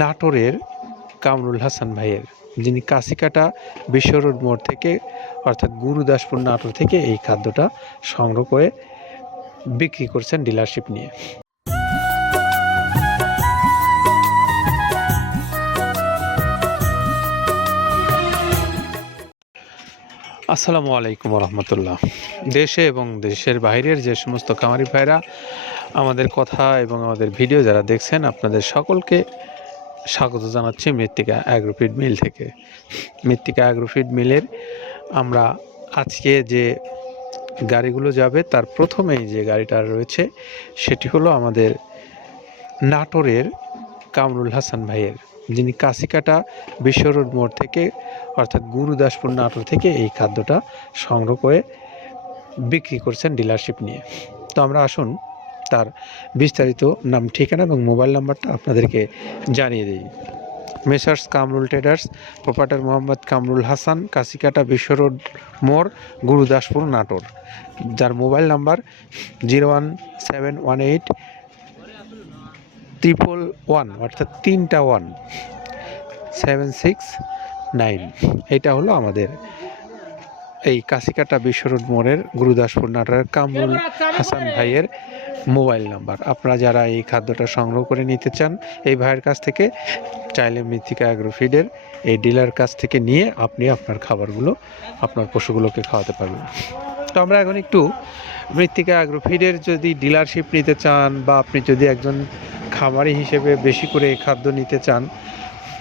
নাটোরের কামরুল হাসান ভাইয়ের, যিনি কাশিকাটা বিশ্ব রোড মোড় থেকে, অর্থাৎ গুরুদাসপুর নাটোর থেকে এই খাদ্যটা সংগ্রহ করে বিক্রি করছেন ডিলারশিপ নিয়ে। আসসালামু আলাইকুম রহমতুল্লাহ দেশে এবং দেশের বাইরের যে সমস্ত কামারি ভাইরা আমাদের কথা এবং আমাদের ভিডিও যারা দেখছেন, আপনাদের সকলকে স্বাগত জানাচ্ছি মৃত্তিকা অ্যাগ্রোফিড মিল থেকে। মৃত্তিকা অ্যাগ্রোফিড মিলের আমরা আজকে যে গাড়িগুলো যাবে, তার প্রথমেই যে গাড়িটা রয়েছে, সেটি হলো আমাদের নাটোরের কামরুল হাসান ভাইয়ের, যিনি কাশিকাটা বিশ্ব রোড মোড় থেকে, অর্থাৎ গুরুদাসপুর নাটোর থেকে এই খাদ্যটা সংগ্রহ করে বিক্রি করছেন ডিলারশিপ নিয়ে। তো আমরা আসুন তার বিস্তারিত নাম, ঠিকানা এবং মোবাইল নাম্বারটা আপনাদেরকে জানিয়ে দিই। Messrs Kamrul traders proprietor Mohammad Kamrul Hasan, Kashikata Bishwa road মোড়, গুরুদাসপুর, নাটোর। যার mobile number zero one seven one eight triple one, অর্থাৎ তিনটা ওয়ান, সেভেন সিক্স নাইন। এটা হলো আমাদের এই কাশিকাটা বিশ্ব রোড মোড়ের, গুরুদাসপুর, নাটোরের কামরুল হাসান ভাইয়ের মোবাইল নাম্বার। আপনারা যারা এই খাদ্যটা সংগ্রহ করে নিতে চান, এই ভাইয়ের কাছ থেকে, চাইলে মৃত্তিকা অ্যাগ্রোফিডের এই ডিলার কাছ থেকে নিয়ে আপনি আপনার খাবারগুলো, আপনার পশুগুলোকে খাওয়াতে পারবেন। তো আমরা এখন একটু মৃত্তিকা অ্যাগ্রোফিডের যদি ডিলারশিপ নিতে চান বা আপনি যদি একজন খামারি হিসেবে বেশি করে এই খাদ্য নিতে চান,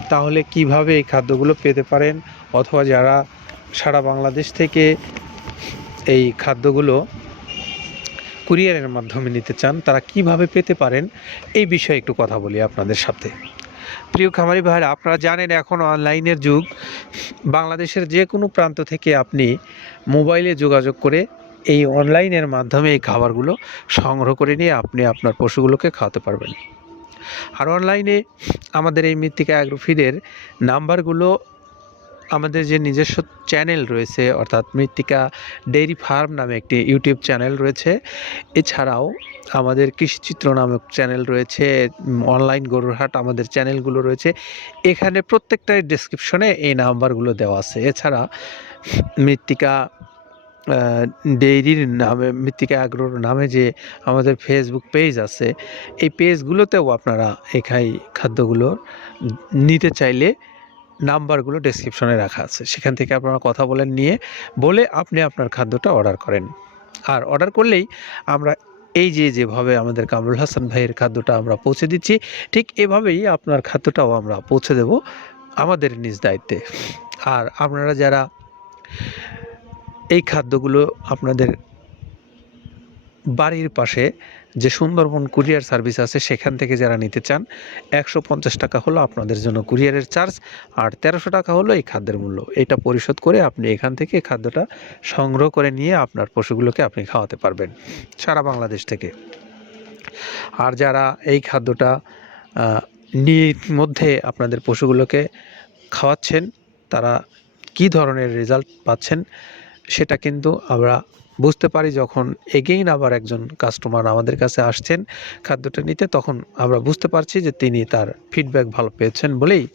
তাহলে কীভাবে এই খাদ্যগুলো পেতে পারেন? অথবা যারা সারা বাংলাদেশ থেকে এই খাদ্যগুলো কুরিয়ারের মাধ্যমে নিতে চান, তারা কীভাবে পেতে পারেন? এই বিষয়ে একটু কথা বলি আপনাদের সাথে। প্রিয় খামারি ভাইরা, আপনারা জানেন এখন অনলাইনের যুগ। বাংলাদেশের যে কোনো প্রান্ত থেকে আপনি মোবাইলে যোগাযোগ করে এই অনলাইনের মাধ্যমে এই খাবারগুলো সংগ্রহ করে নিয়ে আপনি আপনার পশুগুলোকে খাওয়াতে পারবেন। আর অনলাইনে আমাদের এই মৃত্তিকা অ্যাগ্রোফিডের নাম্বারগুলো আমাদের যে নিজস্ব চ্যানেল রয়েছে, অর্থাৎ মৃত্তিকা ডেইরি ফার্ম নামে একটি ইউটিউব চ্যানেল রয়েছে। এছাড়াও আমাদের কৃষিচিত্র নামক চ্যানেল রয়েছে অনলাইন গরুর হাট আমাদের চ্যানেলগুলো রয়েছে। এখানে প্রত্যেকটাই ডেসক্রিপশনে এই নাম্বারগুলো দেওয়া আছে। এছাড়া মৃত্তিকা ডেইরির নামে, মৃত্তিকা আগ্রহ নামে যে আমাদের ফেসবুক পেজ আছে, এই পেজগুলোতেও আপনারা এখাই খাদ্যগুলো নিতে চাইলে নাম্বারগুলো ডেসক্রিপশনে রাখা আছে। সেখান থেকে আপনারা কথা বলেন নিয়ে, বলে আপনি আপনার খাদ্যটা অর্ডার করেন। আর অর্ডার করলেই আমরা এই যে যেভাবে আমাদের কামরুল হাসান ভাইয়ের খাদ্যটা আমরা পৌঁছে দিচ্ছি, ঠিক এভাবেই আপনার খাদ্যটাও আমরা পৌঁছে দেব আমাদের নিজ দায়িত্বে। আর আপনারা যারা এই খাদ্যগুলো আপনাদের বাড়ির পাশে যে সুন্দরবন কুরিয়ার সার্ভিস আছে, সেখান থেকে যারা নিতে চান, একশো পঞ্চাশ টাকা হলো আপনাদের জন্য কুরিয়ারের চার্জ আর তেরোশো টাকা হলো এই খাদ্যের মূল্য। এটা পরিশোধ করে আপনি এখান থেকে খাদ্যটা সংগ্রহ করে নিয়ে আপনার পশুগুলোকে আপনি খাওয়াতে পারবেন সারা বাংলাদেশ থেকে। আর যারা এই খাদ্যটা নিয়ে মধ্যে আপনাদের পশুগুলোকে খাওয়াচ্ছেন, তারা কি ধরনের রেজাল্ট পাচ্ছেন সেটা কিন্তু আমরা বুঝতে পারি যখন এগেইন আবার একজন কাস্টমার আমাদের কাছে আসছেন খাদ্যটা নিতে, তখন আমরা বুঝতে পারছি যে তিনি তার ফিডব্যাক ভালো পেয়েছেন বলেই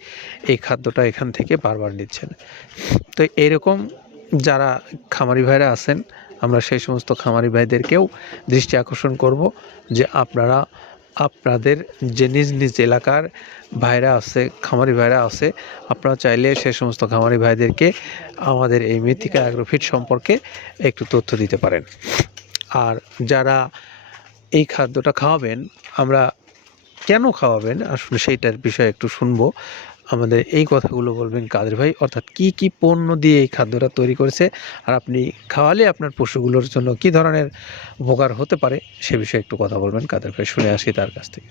এই খাদ্যটা এখান থেকে বারবার নিচ্ছেন। তো এরকম যারা খামারি ভাইরা আছেন, আমরা সেই সমস্ত খামারি ভাইদেরকেও দৃষ্টি আকর্ষণ করব যে আপনারা আপনাদের যে নিজ নিজ এলাকার ভাইরা আছে, খামারি ভাইরা আছে, আপনারা চাইলে সে সমস্ত খামারি ভাইদেরকে আমাদের এই মৃত্তিকা অ্যাগ্রোফিট সম্পর্কে একটু তথ্য দিতে পারেন। আর যারা এই খাদ্যটা খাওয়াবেন, আমরা কেন খাওয়াবেন? আসলে সেইটার বিষয়ে একটু শুনব। আমাদের এই কথাগুলো বলবেন কাদের ভাই? অর্থাৎ কি কি পণ্য দিয়ে এই খাদ্যটা তৈরি করেছে? আর আপনি খাওয়ালে আপনার পশুগুলোর জন্য কি ধরনের উপকার হতে পারে? সে বিষয়ে একটু কথা বলবেন কাদের ভাই? শুনে আসি তার কাছ থেকে।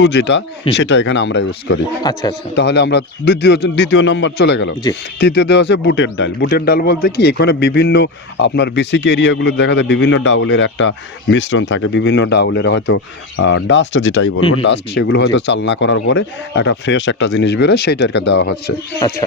টু যেটা সেটা এখানে আমরা ইউজ করি। আচ্ছা আচ্ছা। তাহলে আমরা দ্বিতীয় দ্বিতীয় নম্বর চলে গেল। তৃতীয় দেওয়া আছে বুটের ডাল। বুটের ডাল বলতে কি এখানে বিভিন্ন আপনার বেসিক এরিয়াগুলো দেখা যায় বিভিন্ন ডাউলের একটা মিশ্রণ থাকে বিভিন্ন ডাউলের হয়তো ডাস্ট যেটাই বলব ডাস্ট সেগুলো হয়তো চালনা করার পরে একটা ফ্রেশ একটা জিনিস বেরোয় সেইটাকে দেওয়া হচ্ছে। আচ্ছা।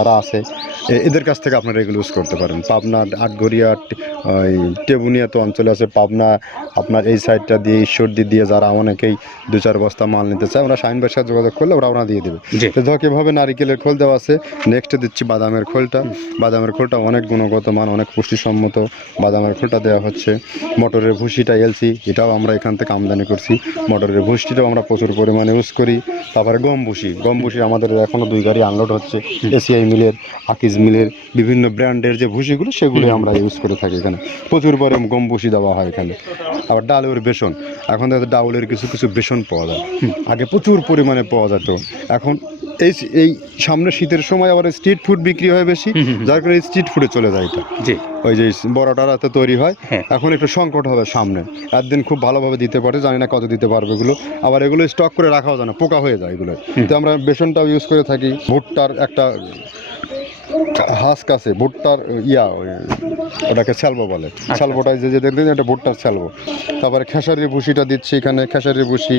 যারা আছে এদের কাছ থেকে আপনারা এগুলো ইউজ করতে পারেন। পাবনা আটঘরিয়া টি- ওই টেবুনিয়া তো অঞ্চলে আছে পাবনা আপনার এই সাইডটা দিয়ে ঈশ্বরদী দিয়ে যারা অনেকেই দু চার বস্তা মাল নিতে চায় ওরা শাইন সাথে যোগাযোগ করলে ওরা ওরা দিয়ে দেবে। তো ধক এভাবে নারিকেলের খোল দেওয়া আছে নেক্সট দিচ্ছি বাদামের খোলটা। বাদামের খোলটা অনেক গুণগত মান অনেক পুষ্টিসম্মত। বাদামের খোলটা দেওয়া হচ্ছে। মটরের ভুসিটা এলসি এটাও আমরা এখান থেকে আমদানি করছি। মটরের ভুসিটাও আমরা প্রচুর পরিমাণে ইউজ করি। তারপরে গম ভুসি গম ভুসি আমাদের এখনও দুই গাড়ি আনলোড হচ্ছে। এসিআই মিলের আকিজ মিলের বিভিন্ন ব্র্যান্ডের যে ভুসিগুলো সেগুলো আমরা ইউজ করে থাকি এখানে। প্রচুর পরিমাণ গম ভুসি দেওয়া হয় এখানে। আবার ডালের বেসন। এখন দেখা ডাউলের কিছু কিছু বেসন পাওয়া যায়। আগে প্রচুর পরিমাণে পাওয়া যেত। এখন এই এই সামনে শীতের সময় আবার স্ট্রিট ফুড বিক্রি হয় বেশি। যার কারণে স্ট্রিট ফুডে চলে যায় এটা। জি। ওই যে বড়টা রাতে তৈরি হয়। হ্যাঁ। এখন একটু সংকট হবে সামনে। একদিন খুব ভালোভাবে দিতে পারে জানি না কত দিতে পারবে এগুলো। আবার এগুলো স্টক করে রাখাও যায় না পোকা হয়ে যায় এগুলো। তো আমরা বেসনটাও ইউজ করে থাকি। ভুট্টার একটা হাস্ক কাছে ভুট্টার ইয়া ওটাকে ছালবো বলে। ছালবোটাই যে যে দেখবেন এটা ভুট্টার ছালবো। তারপরে খেসারির ভুসিটা দিচ্ছি এখানে খেসারির ভুসি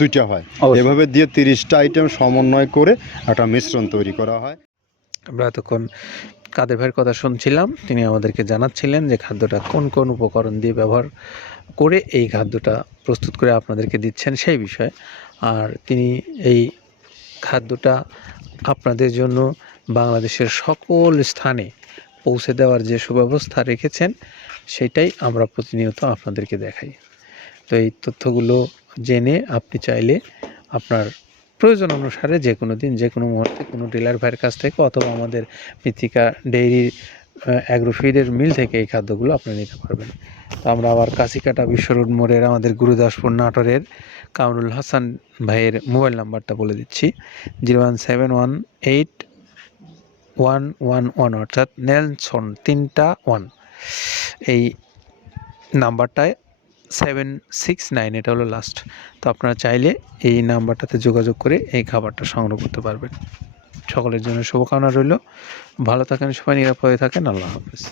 দুইটা হয়। এভাবে দিয়ে তিরিশটা আইটেম সমন্বয় করে একটা মিশ্রণ তৈরি করা হয়। আমরা এতক্ষণ কাদের ভাইয়ের কথা শুনছিলাম তিনি আমাদেরকে জানাচ্ছিলেন যে খাদ্যটা কোন কোন উপকরণ দিয়ে ব্যবহার করে এই খাদ্যটা প্রস্তুত করে আপনাদেরকে দিচ্ছেন সেই বিষয়ে। আর তিনি এই খাদ্যটা আপনাদের জন্য বাংলাদেশের সকল স্থানে পৌঁছে দেওয়ার যে সুব্যবস্থা রেখেছেন সেটাই আমরা প্রতিনিয়ত আপনাদেরকে দেখাই। তো এই তথ্যগুলো জেনে আপনি চাইলে আপনার প্রয়োজন অনুসারে যে কোনো দিন, যে কোনো মুহূর্তে কোনো ডিলার ভাইয়ের কাছ থেকে অথবা আমাদের মৃত্তিকা ডেইরি অ্যাগ্রোফিডের মিল থেকে এই খাদ্যগুলো আপনি নিতে পারবেন। তো আমরা আবার কাশিকাটা বিশ্ব রোড মোড়ের আমাদের গুরুদাসপুর নাটোরের কামরুল হাসান ভাইয়ের মোবাইল নাম্বারটা বলে দিচ্ছি। Zero one seven one eight one one one অর্থাৎ নেলসন তিনটা ওয়ান। এই নাম্বারটায় সেভেন সিক্স নাইন এটা হলো লাস্ট তো আপনারা চাইলে এই নাম্বারটাতে যোগাযোগ করে এই খাবারটা সংগ্রহ করতে পারবেন। সকলের জন্য শুভকামনা রইল। ভালো থাকেন, সবাই নিরাপদে থাকেন। আল্লাহ হাফেজ।